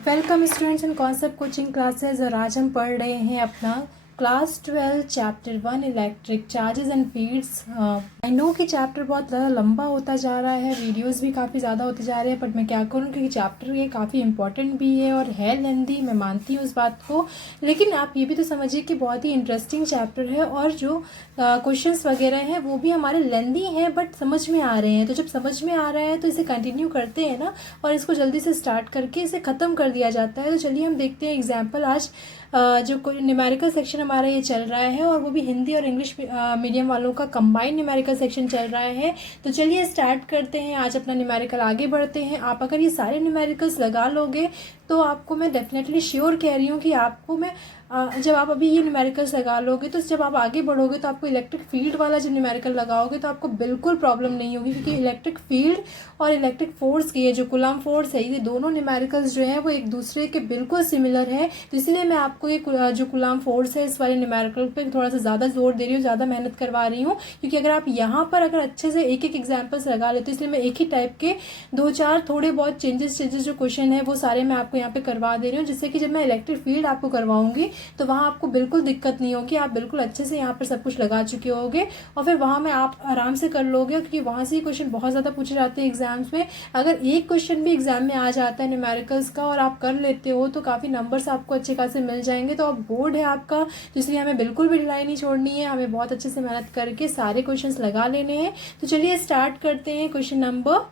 Welcome students in concept coaching classes. और आज हम पढ़ रहे हैं अपना class 12 chapter 1 electric charges and fields. I know कि चैप्टर बहुत ज़्यादा लंबा होता जा रहा है, वीडियोस भी काफ़ी ज़्यादा होते जा रहे हैं, बट मैं क्या करूँ क्योंकि चैप्टर ये काफ़ी इंपॉर्टेंट भी है और है लेंदी, मैं मानती हूँ उस बात को। लेकिन आप ये भी तो समझिए कि बहुत ही इंटरेस्टिंग चैप्टर है और जो क्वेश्चंस वगैरह हैं वो भी हमारे लेंदी हैं बट समझ में आ रहे हैं। तो जब समझ में आ रहा है तो इसे कंटिन्यू करते हैं ना, और इसको जल्दी से स्टार्ट करके इसे ख़त्म कर दिया जाता है। तो चलिए हम देखते हैं एग्जाम्पल। आज जो न्यूमेरिकल सेक्शन हमारा ये चल रहा है और वो भी हिंदी और इंग्लिश मीडियम वालों का कंबाइंड न्यूमेरिकल सेक्शन चल रहा है। तो चलिए स्टार्ट करते हैं आज अपना न्यूमेरिकल, आगे बढ़ते हैं। आप अगर ये सारे न्यूमेरिकल्स लगा लोगे तो आपको मैं डेफिनेटली श्योर कह रही हूँ कि आपको मैं जब आप अभी ये न्यूमेरिकल्स लगा लोगे तो जब आप आगे बढ़ोगे तो आपको इलेक्ट्रिक फील्ड वाला जब न्यूमेरिकल लगाओगे तो आपको बिल्कुल प्रॉब्लम नहीं होगी, क्योंकि इलेक्ट्रिक फील्ड और इलेक्ट्रिक फोर्स की, ये जो कूलम्ब फोर्स है, ये दोनों न्यूमेरिकल्स जो हैं वो एक दूसरे के बिल्कुल सिमिलर है। तो इसलिए मैं आपको ये जो कूलम्ब फोर्स है इस वाले न्यूमेरिकल पे थोड़ा सा ज़्यादा जोर दे रही हूँ, ज़्यादा मेहनत करवा रही हूँ, क्योंकि अगर आप यहाँ पर अगर अच्छे से एक एक एग्जाम्पल्स लगा लेते, इसलिए मैं एक ही टाइप के दो चार थोड़े बहुत चेंजेस जो क्वेश्चन है वो सारे मैं आपको यहाँ पे करवा दे रही हूँ, जिससे कि जब मैं इलेक्ट्रिक फील्ड आपको करवाऊंगी तो वहाँ आपको बिल्कुल दिक्कत नहीं होगी, आप बिल्कुल अच्छे से यहाँ पर सब कुछ लगा चुके होगे और फिर वहाँ में आप आराम से कर लोगे, क्योंकि वहाँ से क्वेश्चन बहुत ज़्यादा पूछे जाते हैं एग्जाम्स में। अगर एक क्वेश्चन भी एग्जाम में आ जाता है न्यूमेरिकल्स का और आप कर लेते हो तो काफ़ी नंबर्स आपको अच्छे खासे मिल जाएंगे। तो अब बोर्ड है आपका, तो इसलिए हमें बिल्कुल भी ढिलाई नहीं छोड़नी है, हमें बहुत अच्छे से मेहनत करके सारे क्वेश्चन लगा लेने हैं। तो चलिए स्टार्ट करते हैं। क्वेश्चन नंबर,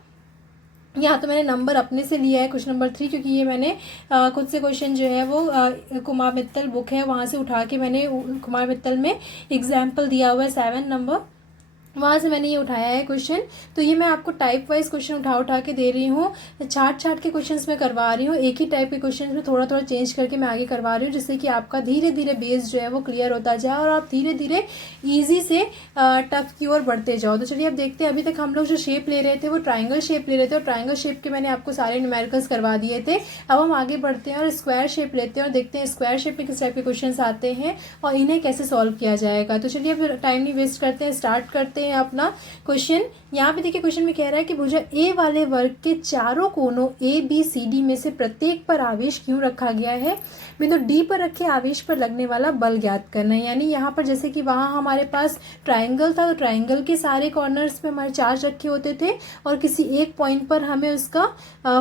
यहाँ तो मैंने नंबर अपने से लिया है क्वेश्चन नंबर 3, क्योंकि ये मैंने खुद से क्वेश्चन जो है वो कुमार मित्तल बुक है वहाँ से उठा के मैंने कुमार मित्तल में एग्जाम्पल दिया हुआ है 7 नंबर, वहाँ से मैंने ये उठाया है क्वेश्चन। तो ये मैं आपको टाइप वाइज क्वेश्चन उठा के दे रही हूँ, छाट के क्वेश्चंस में करवा रही हूँ, एक ही टाइप के क्वेश्चन में थोड़ा थोड़ा चेंज करके मैं आगे करवा रही हूँ, जिससे कि आपका धीरे धीरे बेस जो है वो क्लियर होता जाए और आप धीरे धीरे ईजी से टफ की ओर बढ़ते जाओ। तो चलिए अब देखते हैं। अभी तक हम लोग जो शेप ले रहे थे वो ट्राइंगल शेप ले रहे थे और ट्राइंगल शेप के मैंने आपको सारे न्यूमेरिकल्स करवा दिए थे। अब हम आगे बढ़ते हैं और स्क्वायर शेप लेते हैं और देखते हैं स्क्वायर शेप में किस टाइप के क्वेश्चन आते हैं और इन्हें कैसे सॉल्व किया जाएगा। तो चलिए अब टाइम नहीं वेस्ट करते हैं, स्टार्ट करते हैं अपना क्वेश्चन। यहाँ पे देखिए क्वेश्चन में कह रहा है कि भुजा ए वाले वर्ग के चारों कोनों ए बी सी डी में से प्रत्येक पर आवेश क्यों रखा गया है। बिंदु डी पर रखे आवेश पर लगने वाला बल ज्ञात करना है। यानी यहाँ पर जैसे कि वहाँ हमारे पास ट्राइंगल था तो ट्राइंगल के सारे कॉर्नर्स पे हमारे चार्ज रखे होते थे और किसी एक पॉइंट पर हमें उसका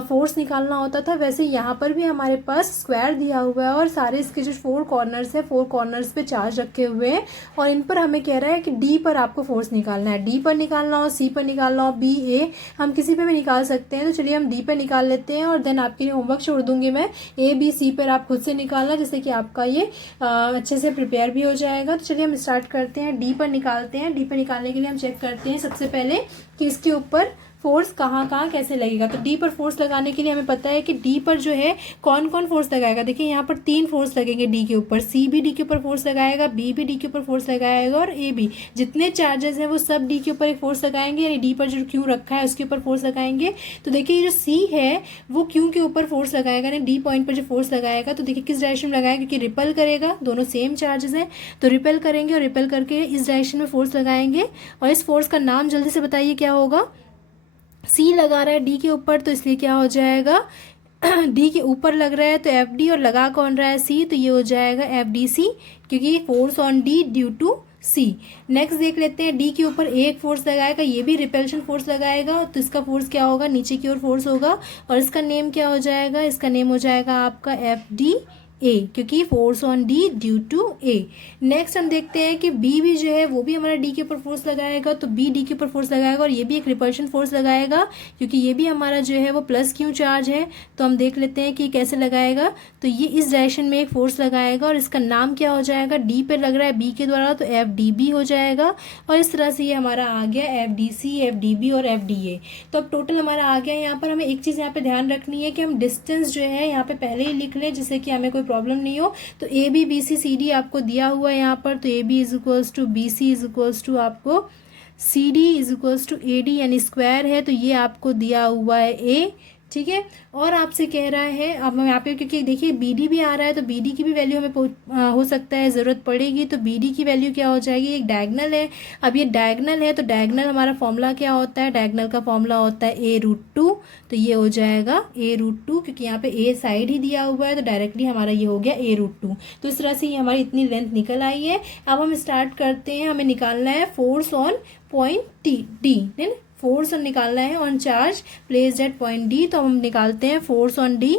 फोर्स निकालना होता था, वैसे यहाँ पर भी हमारे पास स्क्वायर दिया हुआ है और सारे इसके जो 4 कॉर्नर्स है 4 कॉर्नर्स पे चार्ज रखे हुए हैं और इन पर हमें कह रहा है कि डी पर आपको फोर्स निकालना है। डी पर निकालना हो, सी पर निकालना हो, बी ए हम किसी पे भी निकाल सकते हैं। तो चलिए हम डी पर निकाल लेते हैं और देन आपके लिए होमवर्क छोड़ दूंगी मैं, ए बी सी पर आप खुद से निकालना, जिससे कि आपका ये अच्छे से प्रिपेयर भी हो जाएगा। तो चलिए हम स्टार्ट करते हैं, डी पर निकालते हैं। डी पर निकालने के लिए हम चेक करते हैं सबसे पहले कि इसके ऊपर फोर्स कहाँ कैसे लगेगा। तो डी पर फोर्स लगाने के लिए हमें पता है कि डी पर जो है कौन कौन फोर्स लगाएगा। देखिए यहाँ पर 3 फोर्स लगेंगे डी के ऊपर, सी भी डी के ऊपर फोर्स लगाएगा, बी भी डी के ऊपर फोर्स लगाएगा और ए भी। जितने चार्जेस हैं वो सब डी के ऊपर एक फोर्स लगाएंगे, यानी डी पर जो क्यू रखा है उसके ऊपर फोर्स लगाएंगे। तो देखिए जो सी है वो क्यू के ऊपर फोर्स लगाएगा, यानी डी पॉइंट पर जो फोर्स लगाएगा तो देखिए किस डायरेक्शन में लगाएगा, क्योंकि रिपेल करेगा, दोनों सेम चार्जेस हैं तो रिपेल करेंगे और रिपेल करके इस डायरेक्शन में फोर्स लगाएंगे। और इस फोर्स का नाम जल्दी से बताइए क्या होगा। सी लगा रहा है डी के ऊपर तो इसलिए क्या हो जाएगा, डी के ऊपर लग रहा है तो एफ डी, और लगा कौन रहा है सी, तो ये हो जाएगा एफ डी सी, क्योंकि force on D due to C. Next देख लेते हैं, डी के ऊपर एक फोर्स लगाएगा, ये भी रिपल्शन फोर्स लगाएगा, तो इसका फोर्स क्या होगा, नीचे की ओर फोर्स होगा और इसका नेम क्या हो जाएगा, इसका नेम हो जाएगा आपका एफ डी ए, क्योंकि force on D due to A. Next हम देखते हैं कि बी भी जो है वो भी हमारा डी के ऊपर फोर्स लगाएगा, तो बी डी के ऊपर फोर्स लगाएगा और ये भी एक रिपल्शन फोर्स लगाएगा, क्योंकि ये भी हमारा जो है वो प्लस क्यू चार्ज है। तो हम देख लेते हैं कि कैसे लगाएगा। तो ये इस डायरेक्शन में एक फोर्स लगाएगा और इसका नाम क्या हो जाएगा, डी पे लग रहा है बी के द्वारा तो एफ डी बी हो जाएगा और इस तरह से ये हमारा आ गया F D C, F D B और एफ डी ए। तो अब टोटल हमारा आ गया। यहाँ पर हमें एक चीज़ यहाँ पे ध्यान रखनी है कि हम डिस्टेंस जो है यहाँ पे पहले ही लिख लें, जिससे कि हमें कोई प्रॉब्लम नहीं हो। तो A B B C C D आपको दिया हुआ है यहाँ पर, तो A B is equals to B C is equals to आपको C D is equals to A D, यानी स्क्वायर है तो ये आपको दिया हुआ है ए ठीक है। और आपसे कह रहा है, अब हम यहाँ पे क्योंकि देखिए बी डी भी आ रहा है तो बी डी की भी वैल्यू हमें हो सकता है ज़रूरत पड़ेगी, तो बी डी की वैल्यू क्या हो जाएगी, एक डायगनल है। अब ये डायगनल है तो डायगनल हमारा फॉर्मूला क्या होता है, डायगनल का फॉर्मूला होता है a√2, तो ये हो जाएगा a√2, क्योंकि यहाँ पे a साइड ही दिया हुआ है तो डायरेक्टली हमारा ये हो गया a√2। तो इस तरह से ये हमारी इतनी लेंथ निकल आई है। अब हम स्टार्ट करते हैं, हमें निकालना है force on point D, force हम निकालना है on charge placed at point D. तो हम निकालते हैं force on D,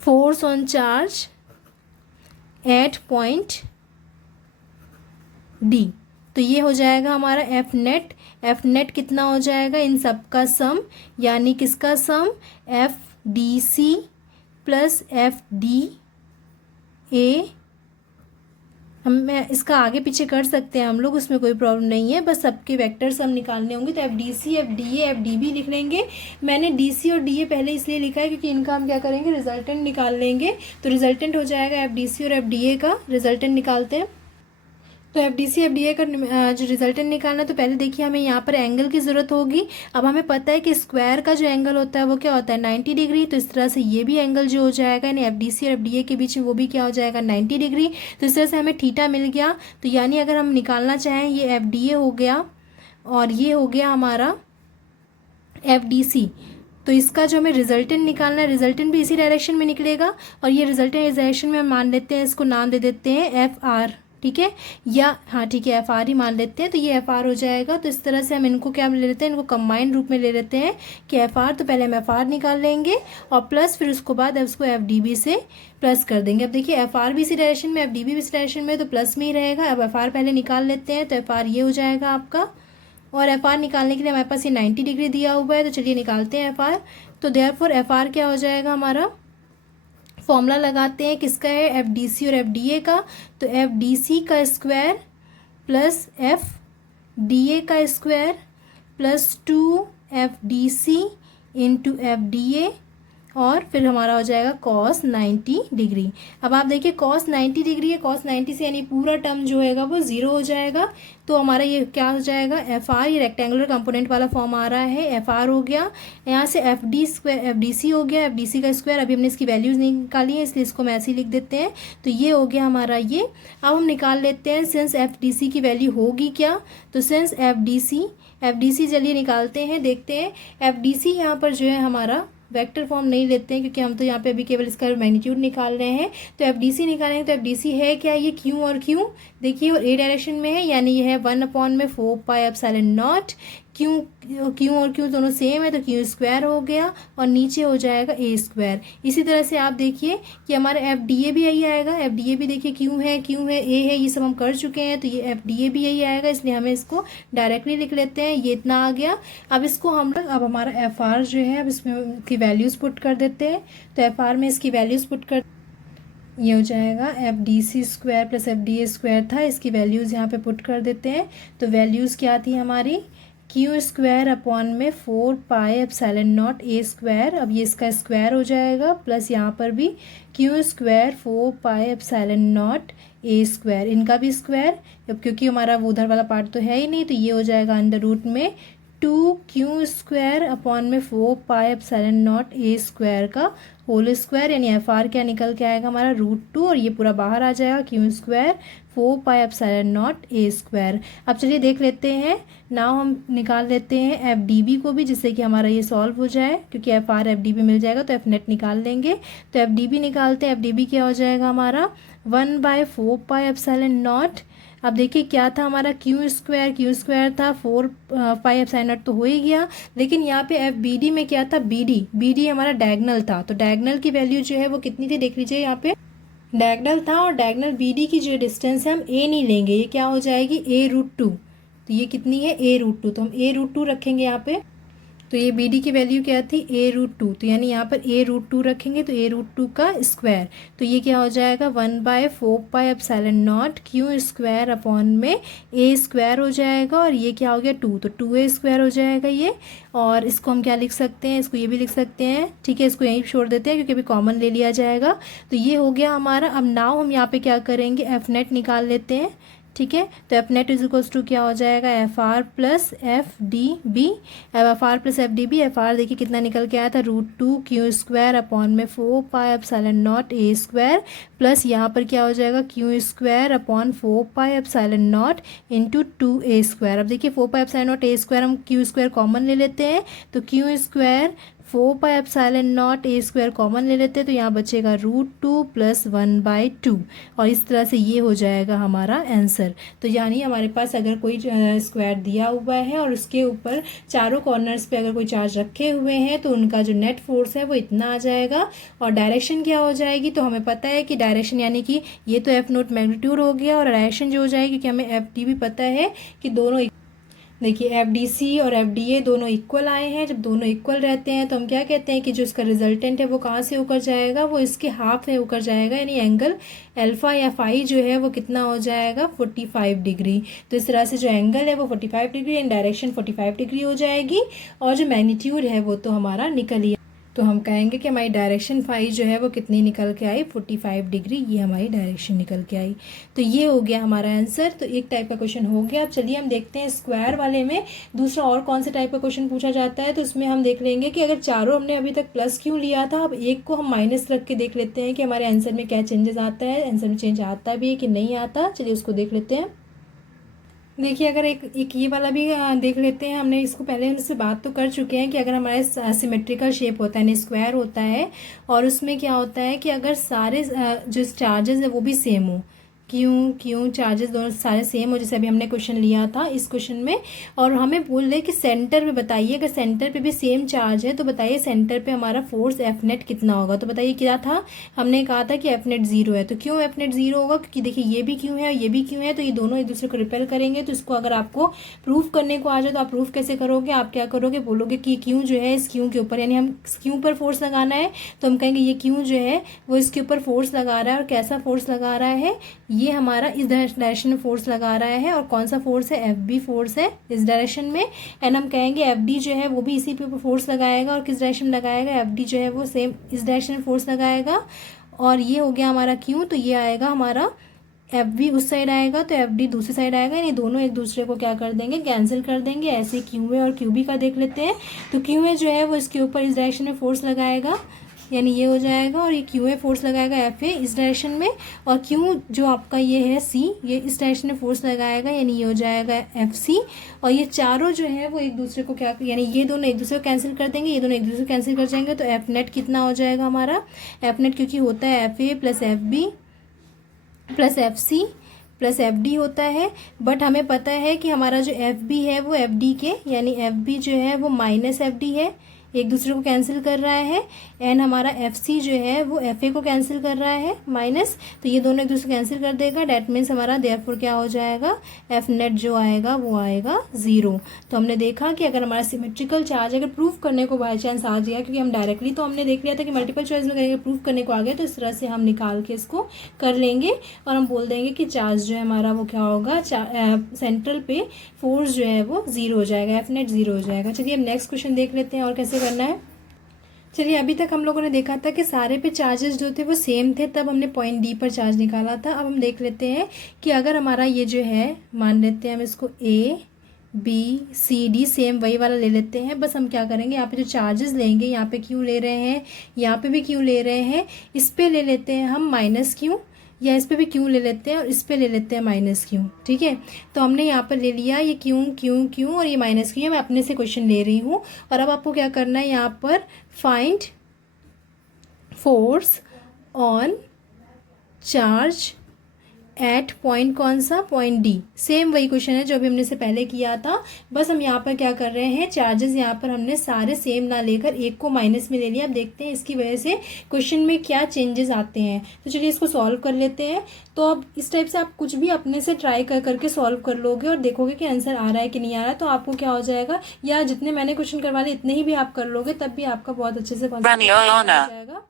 force on charge at point D. तो ये हो जाएगा हमारा एफ नेट। एफ नेट कितना हो जाएगा, इन सब का सम, यानी किसका sum, F D C plus F D A. हम इसका आगे पीछे कर सकते हैं हम लोग, उसमें कोई प्रॉब्लम नहीं है, बस सबके वेक्टर्स हम निकालने होंगे। तो F D C, F D A, F D B लिख लेंगे। मैंने डी सी और डी ए पहले इसलिए लिखा है क्योंकि इनका हम क्या करेंगे, रिजल्टेंट निकाल लेंगे। तो रिजल्टेंट हो जाएगा एफ डी सी और एफ डी ए का रिजल्टेंट निकालते हैं। तो F D C F D A का जो रिजल्टेंट निकालना है, तो पहले देखिए हमें यहाँ पर एंगल की ज़रूरत होगी। अब हमें पता है कि स्क्वायर का जो एंगल होता है वो क्या होता है, 90 डिग्री। तो इस तरह से ये भी एंगल जो हो जाएगा यानी एफ डी सी और एफ डी ए के बीच में वो भी क्या हो जाएगा, 90 डिग्री। तो इस तरह से हमें थीटा मिल गया। तो यानी अगर हम निकालना चाहें, ये एफ डी ए हो गया और ये हो गया हमारा एफ डी सी, तो इसका जो हमें रिजल्टेंट निकालना है, रिजल्टेंट भी इसी डायरेक्शन में निकलेगा। और ये रिजल्टेंट इस डायरेक्शन में हम मान लेते हैं, इसको नाम दे देते हैं एफ आर, ठीक है, या हाँ ठीक है एफ आर ही मान लेते हैं। तो ये एफ आर हो जाएगा। तो इस तरह से हम इनको क्या ले लेते हैं, इनको कंबाइंड रूप में ले लेते हैं कि एफ आर, तो पहले हम एफ आर निकाल लेंगे और प्लस फिर उसको बाद उसको एफ डी बी से प्लस कर देंगे। अब देखिए एफ आर भी इसी डायरेक्शन में, एफ डी बी भी इसी डायरेक्शन में, तो प्लस में ही रहेगा। अब एफ आर पहले निकाल लेते हैं, तो एफ आर ये हो जाएगा आपका। और एफ आर निकालने के लिए हमारे पास ये 90 डिग्री दिया हुआ है, तो चलिए निकालते हैं एफ आर। तो देयरफॉर एफ आर क्या हो जाएगा हमारा, फॉर्मूला लगाते हैं किसका है, एफ डी सी और एफ डी ए का। तो एफ डी सी का square plus F D A का square plus 2 F D C into F D A, और फिर हमारा हो जाएगा कॉस 90 डिग्री। अब आप देखिए कॉस 90 डिग्री है, कॉस 90 से यानी पूरा टर्म जो है वो 0 हो जाएगा। तो हमारा ये क्या हो जाएगा, एफ आर, ये रेक्टेंगुलर कंपोनेंट वाला फॉर्म आ रहा है, एफ आर हो गया। यहाँ से F D square, F D C हो गया, एफ डी सी का स्क्वायर। अभी हमने इसकी वैल्यूज़ निकाली है इसलिए इसको हम ऐसे ही लिख देते हैं। तो ये हो गया हमारा ये। अब हम निकाल लेते हैं सिंस एफ डी सी की वैल्यू होगी क्या, तो सिंस एफ डी सी चलिए निकालते हैं, देखते हैं। एफ डी सी यहाँ पर जो है हमारा वेक्टर फॉर्म नहीं लेते हैं क्योंकि हम तो यहाँ पे अभी केवल इसका मैग्नीट्यूड निकाल रहे हैं। तो एफ डी सी निकालेंगे, तो एफ डी सी है क्या, ये क्यू और क्यू, देखिए और ए डायरेक्शन में है, यानी ये है 1/4πε0। क्यू और क्यू दोनों सेम है तो क्यू स्क्वायर हो गया और नीचे हो जाएगा ए स्क्वायर। इसी तरह से आप देखिए कि हमारा एफ डी ए भी यही आएगा। एफ डी ए भी देखिए क्यू है ए है, ये सब हम कर चुके हैं, तो ये एफ डी ए भी यही आएगा, इसलिए हमें इसको डायरेक्टली लिख लेते हैं। ये इतना आ गया। अब इसको हम लोग, अब हमारा एफ आर जो है अब इसमें इसकी वैल्यूज़ पुट कर देते हैं। तो एफ आर में इसकी वैल्यूज़ पुट कर, ये हो जाएगा F D C square plus F D A square था, इसकी वैल्यूज़ यहाँ पे पुट कर देते हैं। तो वैल्यूज़ क्या थी हमारी, क्यू स्क्वायर अपॉन में 4πε0 ए स्क्वायर, अब ये इसका स्क्वायर हो जाएगा, प्लस यहाँ पर भी क्यू स्क्वायर 4πε0 ए स्क्वायर, इनका भी स्क्वायर। अब क्योंकि हमारा वो उधर वाला पार्ट तो है ही नहीं, तो ये हो जाएगा अंडर रूट में 2q स्क्वायर अपॉन में 4πε0 ए स्क्वायर का होल स्क्वायर, यानी एफ आर क्या निकल के आएगा हमारा √2, और ये पूरा बाहर आ जाएगा क्यू स्क्वायर 4πε0 ए स्क्वायर। अब चलिए देख लेते हैं, नाउ हम निकाल लेते हैं एफ डी बी को भी, जिससे कि हमारा ये सॉल्व हो जाए, क्योंकि F R F D B मिल जाएगा तो एफ नेट निकाल लेंगे। तो एफ डी बी निकालते हैं, एफ डी बी क्या हो जाएगा हमारा 1/4πε0। अब देखिए क्या था हमारा क्यू स्क्वायर था 4πε0 तो हो ही गया, लेकिन यहाँ पे एफ बी डी में क्या था, बी डी हमारा डायगनल था, तो डायगनल की वैल्यू जो है वो कितनी थी देख लीजिए, यहाँ पे डायगनल था और डायगनल बी डी की जो डिस्टेंस है हम ए नहीं लेंगे, ये क्या हो जाएगी a√2। तो ये कितनी है a√2, तो हम a√2 रखेंगे यहाँ पे। तो ये बी डी की वैल्यू क्या थी a√2, तो यानी यहाँ पर a√2 रखेंगे तो a√2 का स्क्वायर, तो ये क्या हो जाएगा 1/4πε0 क्यू स्क्वायर अपॉन में a स्क्वायर हो जाएगा, और ये क्या हो गया 2, तो 2a स्क्वायर हो जाएगा ये। और इसको हम क्या लिख सकते हैं, इसको ये भी लिख सकते हैं, ठीक है, इसको यहीं छोड़ देते हैं क्योंकि अभी कॉमन ले लिया जाएगा। तो ये हो गया हमारा। अब नाउ हम यहाँ पे क्या करेंगे, एफ नेट निकाल लेते हैं। ठीक है। तो F net is equals to क्या हो जाएगा, F R plus F D B. F R plus F D B, F R देखिए कितना निकल के आया था, √2 क्यू² अपॉन में 4π ए स्क्वायर, प्लस यहाँ पर क्या हो जाएगा Q² अपॉन 4π इंटू 2a²। अब देखिए 4π हम Q² कॉमन ले लेते हैं, तो Q² 4π कॉमन ले लेते हैं, तो यहाँ बचेगा √2 + 1/2, और इस तरह से ये हो जाएगा हमारा आंसर। तो यानी हमारे पास अगर कोई स्क्वायर दिया हुआ है और उसके ऊपर चारों कॉर्नर्स पे अगर कोई चार्ज रखे हुए हैं तो उनका जो नेट फोर्स है वो इतना आ जाएगा। और डायरेक्शन क्या हो जाएगी, तो हमें पता है कि डायरेक्शन यानी कि ये तो एफ नोट मैग्नीट्यूड हो गया, और डायरेक्शन जो हो जाएगी, क्योंकि हमें एफ डी भी पता है कि दोनों, देखिए एफ डी सी और एफ डी ए दोनों इक्वल आए हैं। जब दोनों इक्वल रहते हैं तो हम क्या कहते हैं कि जो इसका रिजल्टेंट है वो कहाँ से होकर जाएगा, वो इसके हाफ है होकर जाएगा, यानी एंगल अल्फा या फाई जो है वो कितना हो जाएगा 45 डिग्री। तो इस तरह से जो एंगल है वो 45 डिग्री, इन डायरेक्शन 45 डिग्री हो जाएगी, और जो मैग्नीट्यूड है वो तो हमारा निकल ही, तो हम कहेंगे कि हमारी डायरेक्शन फाई जो है वो कितनी निकल के आई 45 डिग्री, ये हमारी डायरेक्शन निकल के आई। तो ये हो गया हमारा आंसर। तो एक टाइप का क्वेश्चन हो गया। अब चलिए हम देखते हैं स्क्वायर वाले में दूसरा और कौन से टाइप का क्वेश्चन पूछा जाता है। तो इसमें हम देख लेंगे कि अगर चारों हमने अभी तक प्लस क्यों लिया था, अब एक को हम माइनस रख के देख लेते हैं कि हमारे आंसर में क्या चेंजेस आता है, आंसर में चेंज आता भी है कि नहीं आता। चलिए उसको देख लेते हैं। देखिए अगर एक ये वाला भी देख लेते हैं, हमने इसको पहले हमसे बात तो कर चुके हैं कि अगर हमारे सिमेट्रिकल शेप होता है यानी स्क्वायर होता है, और उसमें क्या होता है कि अगर सारे जो चार्जेस है वो भी सेम हो, क्यों चार्जेस दोनों सारे सेम हो, जैसे अभी हमने क्वेश्चन लिया था इस क्वेश्चन में, और हमें बोल रहे कि सेंटर पे बताइए, अगर सेंटर पे भी सेम चार्ज है तो बताइए सेंटर पे हमारा फोर्स एफ नेट कितना होगा। तो बताइए क्या था, हमने कहा था कि एफ नेट 0 है। तो क्यों एफ नेट 0 होगा, क्योंकि देखिए ये भी क्यों है और ये भी क्यों है, तो ये दोनों एक दूसरे को रिपेल करेंगे। तो इसको अगर आपको प्रूफ करने को आ जाए तो आप प्रूफ कैसे करोगे, आप क्या करोगे, बोलोगे कि क्यों जो है इस क्यों के ऊपर, यानी हम क्यों पर फोर्स लगाना है, तो हम कहेंगे ये क्यों जो है वो इसके ऊपर फोर्स लगा रहा है, और कैसा फोर्स लगा रहा है, ये हमारा इस डायरेक्शन में फोर्स लगा रहा है, और कौन सा फोर्स है, एफ बी फोर्स है इस डायरेक्शन में। एंड हम कहेंगे एफ डी जो है वो भी इसी पे ऊपर फोर्स लगाएगा, और किस डायरेक्शन में लगाएगा, एफ डी जो है वो सेम इस डायरेक्शन में फोर्स लगाएगा। और ये हो गया हमारा क्यों, तो ये आएगा हमारा एफ बी उस साइड आएगा, तो एफ डी दूसरी साइड आएगा, यानी दोनों एक दूसरे को क्या कर देंगे, कैंसिल कर देंगे। ऐसे क्यू ए और क्यू बी का देख लेते हैं। तो क्यू ए जो है वो इसके ऊपर इस डायरेक्शन में फोर्स लगाएगा, यानी ये हो जाएगा, और ये क्यू ए फोर्स लगाएगा एफ ए इस डायरेक्शन में, और क्यू जो आपका ये है सी, ये इस डायरेक्शन में फोर्स लगाएगा, यानी ये हो जाएगा एफ सी। और ये चारों जो है वो एक दूसरे को क्या, यानी ये दोनों एक दूसरे को कैंसिल कर देंगे, ये दोनों एक दूसरे को कैंसिल कर जाएंगे। तो एफ नेट कितना हो जाएगा हमारा, एफ नेट क्योंकि होता है F A plus F B plus F C plus F D होता है, बट हमें पता है कि हमारा जो एफ बी है वो एफ डी के, यानी एफ बी जो है वो माइनस एफ डी है, एक दूसरे को कैंसिल कर रहा है। एंड हमारा एफ सी जो है वो एफ ए को कैंसिल कर रहा है माइनस, तो ये दोनों एक दूसरे को कैंसिल कर देगा। डैट मीन्स हमारा देयरफॉर क्या हो जाएगा, एफ नेट जो आएगा वो आएगा 0। तो हमने देखा कि अगर हमारा सिमेट्रिकल चार्ज अगर प्रूफ करने को बाई चांस आ गया, क्योंकि हम डायरेक्टली तो हमने देख लिया था कि मल्टीपल चॉइस में करेंगे, प्रूफ करने को आ गया तो इस तरह से हम निकाल के इसको कर लेंगे, और हम बोल देंगे कि चार्ज जो है हमारा वो क्या होगा, सेंट्रल पे फोर्स जो है वो 0 हो जाएगा, एफ नेट 0 हो जाएगा। चलिए अब नेक्स्ट क्वेश्चन देख लेते हैं और कैसे करना है। चलिए अभी तक हम लोगों ने देखा था कि सारे पे चार्जेस जो थे वो सेम थे, तब हमने पॉइंट डी पर चार्ज निकाला था। अब हम देख लेते हैं कि अगर हमारा ये जो है, मान लेते हैं हम इसको A B C D same वही वाला ले लेते हैं। बस हम क्या करेंगे, यहाँ पे जो चार्जेस लेंगे, यहाँ पे क्यों ले रहे हैं, यहाँ पे भी क्यों ले रहे हैं, इस पे ले लेते हैं हम माइनस क्यों, या इस पे भी क्यों ले लेते हैं और इस पे ले लेते हैं माइनस क्यों। ठीक है, तो हमने यहाँ पर ले लिया ये क्यों क्यों क्यों और ये माइनस क्यों, मैं अपने से क्वेश्चन ले रही हूँ। और अब आपको क्या करना है, यहाँ पर find force on charge at point, कौन सा, पॉइंट डी। सेम वही क्वेश्चन है जो अभी हमने से पहले किया था, बस हम यहाँ पर क्या कर रहे हैं, चार्जेस यहाँ पर हमने सारे सेम ना लेकर एक को माइनस में ले लिया। अब देखते हैं इसकी वजह से क्वेश्चन में क्या चेंजेस आते हैं। तो चलिए इसको सॉल्व कर लेते हैं। तो अब इस टाइप से आप कुछ भी अपने से ट्राई कर करके सॉल्व कर लोगे और देखोगे कि आंसर आ रहा है कि नहीं आ रहा है, तो आपको क्या हो जाएगा, या जितने मैंने क्वेश्चन करवा लिए इतने ही भी आप कर लोगे तब भी आपका बहुत अच्छे से कॉन्सेप्ट हो जाएगा।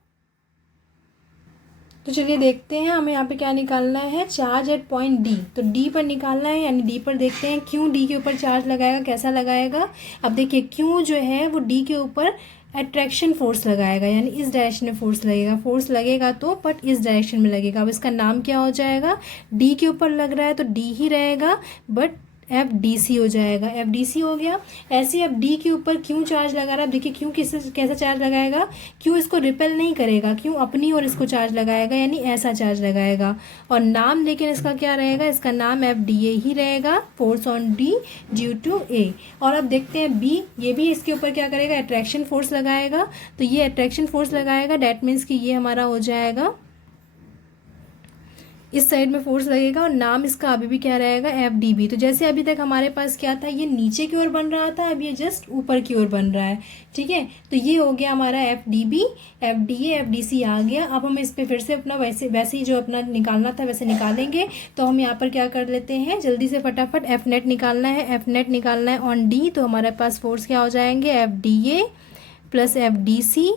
तो चलिए देखते हैं हमें यहाँ पे क्या निकालना है, चार्ज एट पॉइंट डी। तो डी पर निकालना है, यानी डी पर देखते हैं क्यों डी के ऊपर चार्ज लगाएगा, कैसा लगाएगा। अब देखिए क्यों जो है वो डी के ऊपर अट्रैक्शन फोर्स लगाएगा, यानी इस डायरेक्शन में फोर्स लगेगा। फोर्स लगेगा तो बट इस डायरेक्शन में लगेगा। अब इसका नाम क्या हो जाएगा, डी के ऊपर लग रहा है तो डी ही रहेगा, बट एफ डी सी हो जाएगा। एफ डी सी हो गया। ऐसे अब डी के ऊपर क्यों चार्ज लगा रहा है, अब देखिए क्यों कैसा चार्ज लगाएगा, क्यों इसको रिपेल नहीं करेगा, क्यों अपनी ओर इसको चार्ज लगाएगा, यानी ऐसा चार्ज लगाएगा। और नाम लेकिन इसका क्या रहेगा, इसका नाम एफ डी ए ही रहेगा, force on D due to A. और अब देखते हैं बी, ये भी इसके ऊपर क्या करेगा, अट्रैक्शन फोर्स लगाएगा। तो ये अट्रैक्शन फोर्स लगाएगा, डैट मीन्स कि ये हमारा हो जाएगा, इस साइड में फोर्स लगेगा। और नाम इसका अभी भी क्या रहेगा, एफ डी बी। तो जैसे अभी तक हमारे पास क्या था, ये नीचे की ओर बन रहा था, अब ये जस्ट ऊपर की ओर बन रहा है। ठीक है, तो ये हो गया हमारा F D B, F D A, F D C आ गया। अब हम इस पर फिर से अपना वैसे ही जो अपना निकालना था वैसे निकालेंगे। तो हम यहाँ पर क्या कर लेते हैं, जल्दी से फटाफट एफ नेट निकालना है। एफ नेट निकालना है ऑन डी, तो हमारे पास फोर्स क्या हो जाएंगे, F D A plus F D C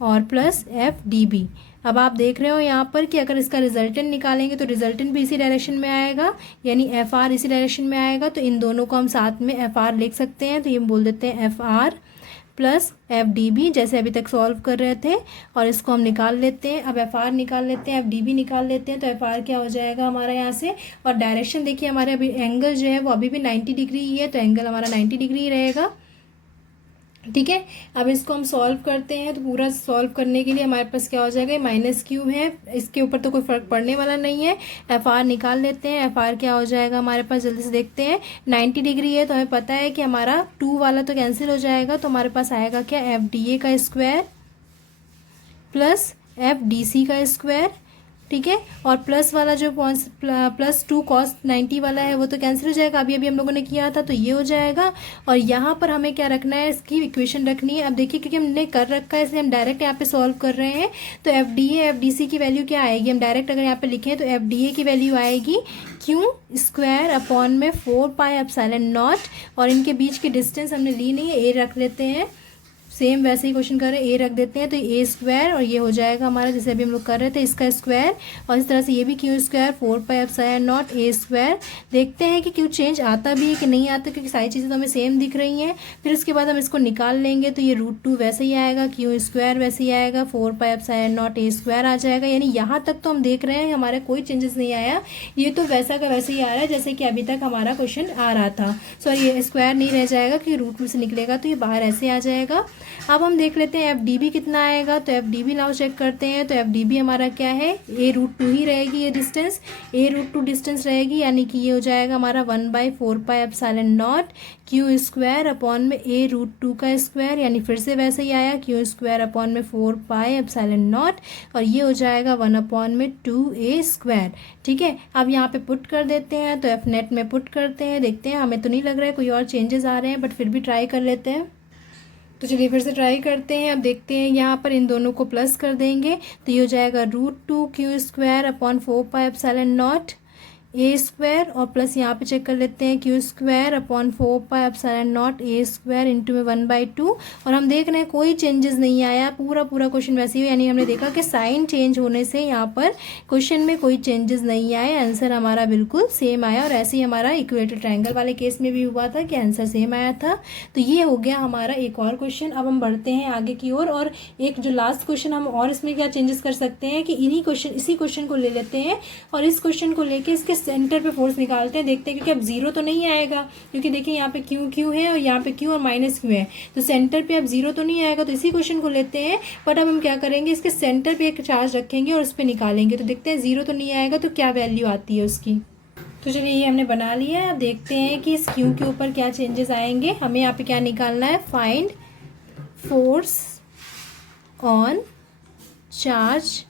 और प्लस एफ डी बी। अब आप देख रहे हो यहाँ पर कि अगर इसका रिजल्टेंट निकालेंगे तो रिजल्टेंट भी इसी डायरेक्शन में आएगा, यानी एफ आर इसी डायरेक्शन में आएगा। तो इन दोनों को हम साथ में एफ आर लिख सकते हैं। तो ये बोल देते हैं F R plus F D B, जैसे अभी तक सॉल्व कर रहे थे। और इसको हम निकाल लेते हैं। अब एफ आर निकाल लेते हैं, एफ डी बी निकाल लेते हैं। तो एफ आर क्या हो जाएगा हमारा यहाँ से, और डायरेक्शन देखिए हमारे अभी एंगल जो है वो अभी भी 90 डिग्री ही है, तो एंगल हमारा 90 डिग्री ही रहेगा। ठीक है, अब इसको हम सॉल्व करते हैं। तो पूरा सॉल्व करने के लिए हमारे पास क्या हो जाएगा, माइनस क्यू है, इसके ऊपर तो कोई फ़र्क पड़ने वाला नहीं है। एफ आर निकाल लेते हैं। एफ आर क्या हो जाएगा हमारे पास, जल्दी से देखते हैं। 90 डिग्री है तो हमें पता है कि हमारा 2 वाला तो कैंसिल हो जाएगा। तो हमारे पास आएगा क्या, एफ डी ए का square plus F D C का स्क्वायर। ठीक है, और प्लस वाला जो प्लस 2 cos 90 वाला है वो तो कैंसिल हो जाएगा, अभी हम लोगों ने किया था, तो ये हो जाएगा। और यहाँ पर हमें क्या रखना है, इसकी इक्वेशन रखनी है। अब देखिए क्योंकि हमने कर रखा है इसलिए हम डायरेक्ट यहाँ पे सॉल्व कर रहे हैं। तो F D A F D C की वैल्यू क्या आएगी, हम डायरेक्ट अगर यहाँ पे लिखें तो एफ डी ए की वैल्यू आएगी क्यू स्क्वायर अपॉन में 4 पाई एप्सिलॉन नॉट। और इनके बीच की डिस्टेंस हमने ली नहीं है, ए रख लेते हैं। सेम वैसे ही क्वेश्चन कर रहे हैं, ए रख देते हैं। तो ए स्क्वायर और ये हो जाएगा हमारा, जैसे अभी हम लोग कर रहे थे, इसका स्क्वायर। और इस तरह से ये भी Q square 4 pi epsilon naught A square. देखते हैं कि क्यू चेंज आता भी है कि नहीं आता, क्योंकि सारी चीज़ें तो हमें सेम दिख रही हैं। फिर उसके बाद हम इसको निकाल लेंगे। तो ये √2 वैसे ही आएगा, क्यू स्क्वायर वैसे ही आएगा, 4 pi epsilon naught A square आ जाएगा। यानी यहाँ तक तो हम देख रहे हैं हमारा कोई चेंजेस नहीं आया, ये तो वैसा का वैसे ही आ रहा है जैसे कि अभी तक हमारा क्वेश्चन आ रहा था। सॉरी, ये स्क्वायर नहीं रह जाएगा क्योंकि √2 से निकलेगा तो ये बाहर ऐसे आ जाएगा। अब हम देख लेते हैं एफ डी बी कितना आएगा। तो F D B now check करते हैं। तो एफ डी बी हमारा क्या है, ए √2 ही रहेगी, ये डिस्टेंस ए √2 डिस्टेंस रहेगी, यानी कि ये हो जाएगा हमारा 1/4 पाई epsilon not Q square upon में ए √2 का स्क्वायर, यानी फिर से वैसे ही आया, क्यू स्क्वायर अपॉन में 4 पाई एप्सिलॉन नॉट। और ये हो जाएगा 1/2a स्क्वायर। ठीक है, अब यहाँ पे पुट कर देते हैं। तो एफ नेट में पुट करते हैं, देखते हैं, हमें तो नहीं लग रहा है कोई और चेंजेस आ रहे हैं, बट फिर भी ट्राई कर लेते हैं। तो चलिए फिर से ट्राई करते हैं। अब देखते हैं, यहाँ पर इन दोनों को प्लस कर देंगे तो ये हो जाएगा √2 Q square upon 4 pi epsilon naught A square. और प्लस यहाँ पे चेक कर लेते हैं, Q square upon 4 pi epsilon naught A square into में 1/2। और हम देख रहे हैं कोई चेंजेस नहीं आया, पूरा क्वेश्चन वैसे ही, यानी हमने देखा कि साइन चेंज होने से यहाँ पर क्वेश्चन में कोई चेंजेस नहीं आए, आंसर हमारा बिल्कुल सेम आया। और ऐसे ही हमारा इक्वेटर ट्रायंगल वाले केस में भी हुआ था कि आंसर सेम आया था। तो ये हो गया हमारा एक और क्वेश्चन। अब हम बढ़ते हैं आगे की ओर। और एक जो लास्ट क्वेश्चन हम और इसमें क्या चेंजेस कर सकते हैं कि इसी क्वेश्चन को ले लेते हैं और इस क्वेश्चन को लेके इसके सेंटर पे फोर्स निकालते हैं। देखते हैं, क्योंकि अब जीरो तो नहीं आएगा, क्योंकि देखिए यहाँ पे क्यू है और यहाँ पे क्यू और माइनस क्यू है, तो सेंटर पे अब जीरो तो नहीं आएगा। तो इसी क्वेश्चन को लेते हैं, बट अब हम क्या करेंगे, इसके सेंटर पे एक चार्ज रखेंगे और उस पर निकालेंगे। तो देखते हैं जीरो तो नहीं आएगा तो क्या वैल्यू आती है उसकी। तो चलिए ये हमने बना लिया है। अब देखते हैं कि इस क्यू के ऊपर क्या चेंजेस आएंगे। हमें यहाँ पे क्या निकालना है, find force on charge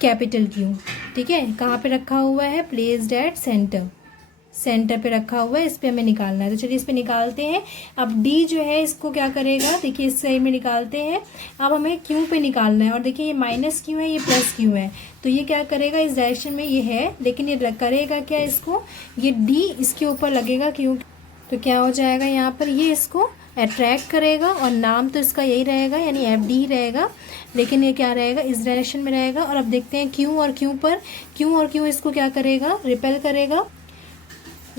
capital Q. ठीक है, कहाँ पे रखा हुआ है, प्लेस्ड एट सेंटर पे रखा हुआ है, इस पे हमें निकालना है। तो चलिए इस पे निकालते हैं। अब डी जो है इसको क्या करेगा, देखिए इस साइड में निकालते हैं। अब हमें क्यू पे निकालना है और देखिए ये माइनस क्यू है, ये प्लस क्यू है, तो ये क्या करेगा, इस डायरेक्शन में ये है, लेकिन ये करेगा क्या, इसको ये डी इसके ऊपर लगेगा क्यू। तो क्या हो जाएगा यहाँ पर, ये इसको अट्रैक्ट करेगा और नाम तो इसका यही रहेगा यानी FD ही रहेगा, लेकिन ये क्या रहेगा इस डायरेक्शन में रहेगा। और अब देखते हैं Q और Q पर, Q और Q इसको क्या करेगा रिपेल करेगा,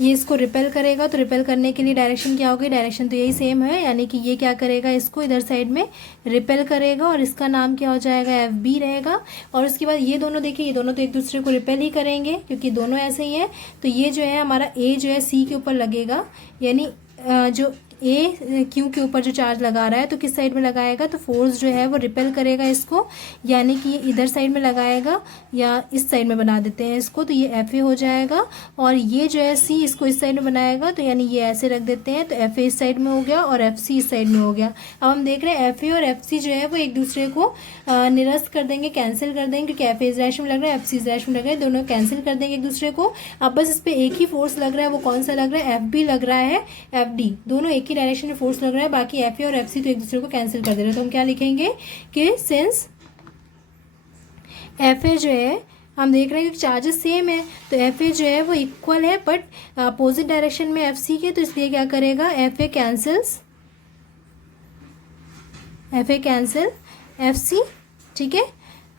ये इसको रिपेल करेगा। तो रिपेल करने के लिए डायरेक्शन क्या होगी, डायरेक्शन तो यही सेम है, यानी कि ये क्या करेगा इसको इधर साइड में रिपेल करेगा और इसका नाम क्या हो जाएगा FB रहेगा। और उसके बाद ये दोनों देखिए, ये दोनों तो एक दूसरे को रिपेल ही करेंगे क्योंकि दोनों ऐसे ही हैं। तो ये जो है हमारा A जो है C के ऊपर लगेगा, यानी जो A Q के ऊपर जो चार्ज लगा रहा है तो किस साइड में लगाएगा, तो फोर्स जो है वो रिपेल करेगा इसको, यानी कि ये इधर साइड में लगाएगा या इस साइड में बना देते हैं इसको, तो ये FA हो जाएगा। और ये जो है C इसको इस साइड में बनाएगा, तो यानी ये ऐसे रख देते हैं, तो FA इस साइड में हो गया और FC इस साइड में हो गया। अब हम देख रहे हैं FA और FC जो है वो एक दूसरे को निरस्त कर देंगे, कैंसिल कर देंगे, क्योंकि FA इस डायरेक्शन में लग रहा है, FC इस डायरेक्शन में लग रहा है, दोनों कैंसिल कर देंगे एक दूसरे को। अब बस इस पर एक ही फोर्स लग रहा है, वो कौन सा लग रहा है, FB लग रहा है, FD दोनों एक ही डायरेक्शन में फोर्स लग रहा है, बाकी FA और FC तो एक दूसरे को कैंसिल कर दे रहे हैं। तो हम क्या लिखेंगे कि सिंस FA जो है हम देख रहे हैं कि चार्जेस सेम है, तो FA जो है वो इक्वल है बट अपोजिट डायरेक्शन में FC के, तो इसलिए क्या करेगा FA कैंसिल FC, ठीक है।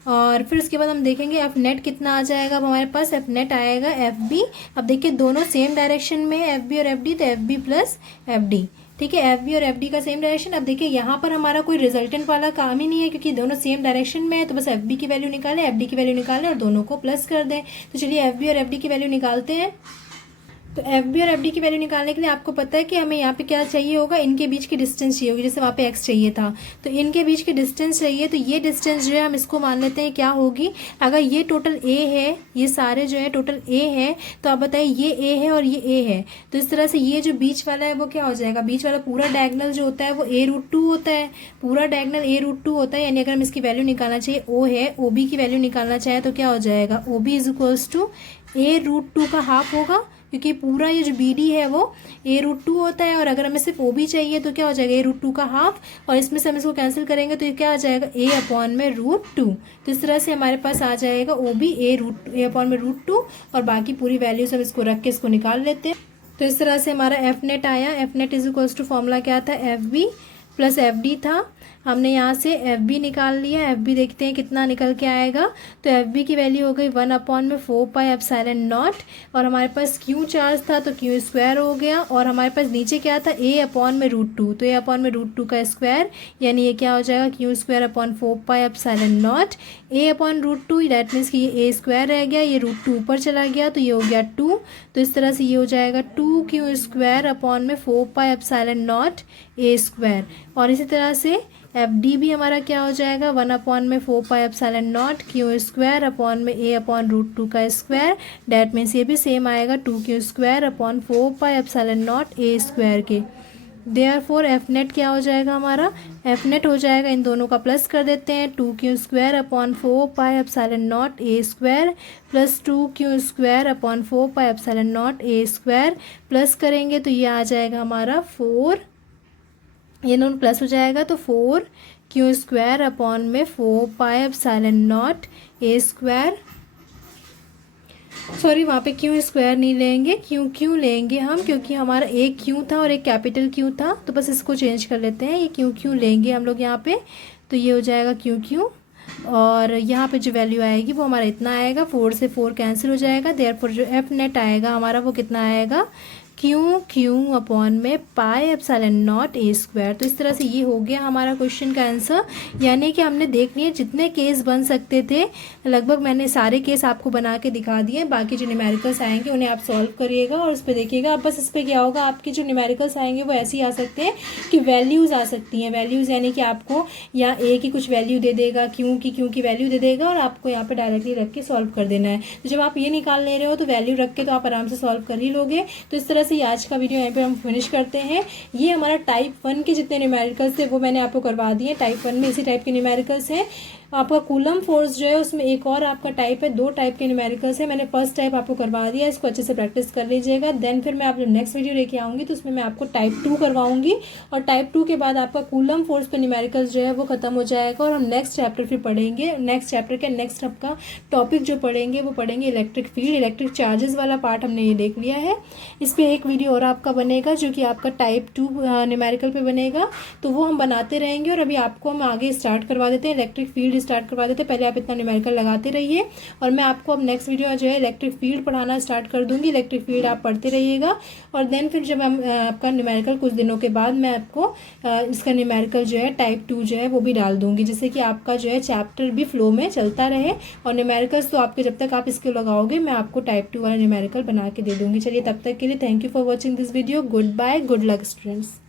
और फिर उसके बाद हम देखेंगे F नेट कितना आ जाएगा। अब हमारे पास F नेट आएगा FB। अब देखिए दोनों सेम डायरेक्शन में है FB और FD, तो FB प्लस FD, ठीक है, FB और FD का सेम डायरेक्शन। अब देखिए यहाँ पर हमारा कोई रिजल्टेंट वाला काम ही नहीं है क्योंकि दोनों सेम डायरेक्शन में है, तो बस FB की वैल्यू निकालें, FD की वैल्यू निकालें और दोनों को प्लस कर दें। तो चलिए FB और FD की वैल्यू निकालते हैं। तो FB और FD की वैल्यू निकालने के लिए आपको पता है कि हमें यहाँ पे क्या चाहिए होगा, इनके बीच की डिस्टेंस चाहिए होगी, जैसे वहाँ पे x चाहिए था तो इनके बीच की डिस्टेंस चाहिए। तो ये डिस्टेंस जो है हम इसको मान लेते हैं क्या होगी, अगर ये टोटल A है, ये सारे जो है टोटल A है, तो आप बताइए ये A है और ये A है, तो इस तरह से ये जो बीच वाला है वो क्या हो जाएगा, बीच वाला पूरा डायगोनल जो होता है वो A√2 होता है, पूरा डायगोनल A√2 होता है। यानी अगर हम इसकी वैल्यू निकालना चाहिए O है, OB की वैल्यू निकालना चाहे तो क्या हो जाएगा, OB is equals to A√2 का हाफ होगा, क्योंकि पूरा ये जो BD है वो A√2 होता है। और अगर हमें सिर्फ OB चाहिए तो क्या हो जाएगा A√2 का हाफ, और इसमें से हम इसको कैंसिल करेंगे तो ये क्या आ जाएगा A/√2। तो इस तरह से हमारे पास आ जाएगा OB A/√2 और बाकी पूरी वैल्यूज हम इसको रख के इसको निकाल लेते हैं। तो इस तरह से हमारा F नेट आया। F net is equals to formula क्या था, FB प्लस FD था, हमने यहाँ से FB निकाल लिया। FB देखते हैं कितना निकल के आएगा, तो FB की वैल्यू हो गई 1/4πε0, और हमारे पास Q चार्ज था तो Q स्क्वायर हो गया, और हमारे पास नीचे क्या था A/√2, तो A/√2 का स्क्वायर, यानी ये क्या हो जाएगा Q²/4πε0 A/√2, डैट मीन्स कि ये A स्क्वायर रह गया, ये √2 ऊपर चला गया तो ये हो गया 2, तो इस तरह से ये हो जाएगा 2Q²/4πε0 A स्क्वायर। और इसी तरह से FD भी हमारा क्या हो जाएगा 1/4πε0 Q²/A/√2 का स्क्वायर, डैट मीन्स ये भी सेम आएगा 2Q²/4πε0 A स्क्वायर के। देयरफॉर F नेट क्या हो जाएगा हमारा, F नेट हो जाएगा, इन दोनों का प्लस कर देते हैं, 2Q²/4πε0 A square plus 2Q²/4πε0 A square, plus करेंगे तो ये आ जाएगा हमारा 4, ये दोनों प्लस हो जाएगा तो 4Q²/4πε0 A स्क्वायर, सॉरी वहाँ पे Q स्क्वायर नहीं लेंगे, Q लेंगे हम, क्योंकि हमारा एक Q था और एक कैपिटल Q था, तो बस इसको चेंज कर लेते हैं, ये Q लेंगे हम लोग यहाँ पे, तो ये हो जाएगा Q, और यहाँ पे जो वैल्यू आएगी वो हमारा इतना आएगा, 4 से 4 कैंसिल हो जाएगा। देयरफॉर जो F नेट आएगा हमारा वो कितना आएगा, Q/πε0 A स्क्वायर। तो इस तरह से ये हो गया हमारा क्वेश्चन का आंसर, यानी कि हमने देख लिया जितने केस बन सकते थे लगभग मैंने सारे केस आपको बना के दिखा दिए। बाकी जो न्यूमेरिकल्स आएंगे उन्हें आप सॉल्व करिएगा और उस पर देखिएगा। अब बस इस पर क्या होगा, आपके जो न्यूमेरिकल्स आएंगे वो ऐसे ही आ सकते हैं कि वैल्यूज़ आ सकती हैं, वैल्यूज़ यानी कि आपको यहाँ A की कुछ वैल्यू दे देगा, Q की वैल्यू दे देगा और आपको यहाँ पर डायरेक्टली रख के सॉल्व कर देना है। तो जब आप ये निकाल ले रहे हो तो वैल्यू रख के तो आप आराम से सॉल्व कर ही लोगे। तो इस तरह से आज का वीडियो यहाँ पे हम फिनिश करते हैं। ये हमारा टाइप 1 के जितने न्यूमेरिकल्स थे वो मैंने आपको करवा दिए। टाइप 1 में इसी टाइप के न्यूमेरिकल्स हैं। आपका कूलम फोर्स जो है उसमें एक और आपका टाइप है, 2 टाइप के न्यूमेरिकल्स है। मैंने फर्स्ट टाइप आपको करवा दिया, इसको अच्छे से प्रैक्टिस कर लीजिएगा। देन फिर मैं आप जब नेक्स्ट वीडियो लेके आऊँगी तो उसमें मैं आपको टाइप 2 करवाऊँगी, और टाइप 2 के बाद आपका कूलम फोर्स पे न्यूमेरिकल्स जो है वो खत्म हो जाएगा, और हम नेक्स्ट चैप्टर फिर पढ़ेंगे। नेक्स्ट चैप्टर के नेक्स्ट आपका टॉपिक जो पढ़ेंगे वो पढ़ेंगे इलेक्ट्रिक फील्ड, इलेक्ट्रिक चार्जेस वाला पार्ट हमने ये देख लिया है। इस पर एक वीडियो और आपका बनेगा जो कि आपका टाइप 2 न्यूमेरिकल पे बनेगा, तो वो हम बनाते रहेंगे। और अभी आपको हम आगे स्टार्ट करवा देते हैं, इलेक्ट्रिक फील्ड स्टार्ट करवा देते हैं। पहले आप इतना न्यूमेरिकल लगाते रहिए, और मैं आपको अब नेक्स्ट वीडियो जो है इलेक्ट्रिक फील्ड पढ़ाना स्टार्ट कर दूंगी। इलेक्ट्रिक फील्ड आप पढ़ते रहिएगा, और देन फिर जब हम आपका न्यूमेरिकल कुछ दिनों के बाद मैं आपको इसका न्यूमेरिकल जो है टाइप 2 जो है वो भी डाल दूंगी, जिससे कि आपका जो है चैप्टर भी फ्लो में चलता रहे। और न्यूमेरिकल्स तो आपके जब तक आप इसके लगाओगे मैं आपको टाइप 2 वाला न्यूमेरिकल बना के दे दूंगी। चलिए तब तक के लिए thank you for watching this video. Goodbye, good luck students.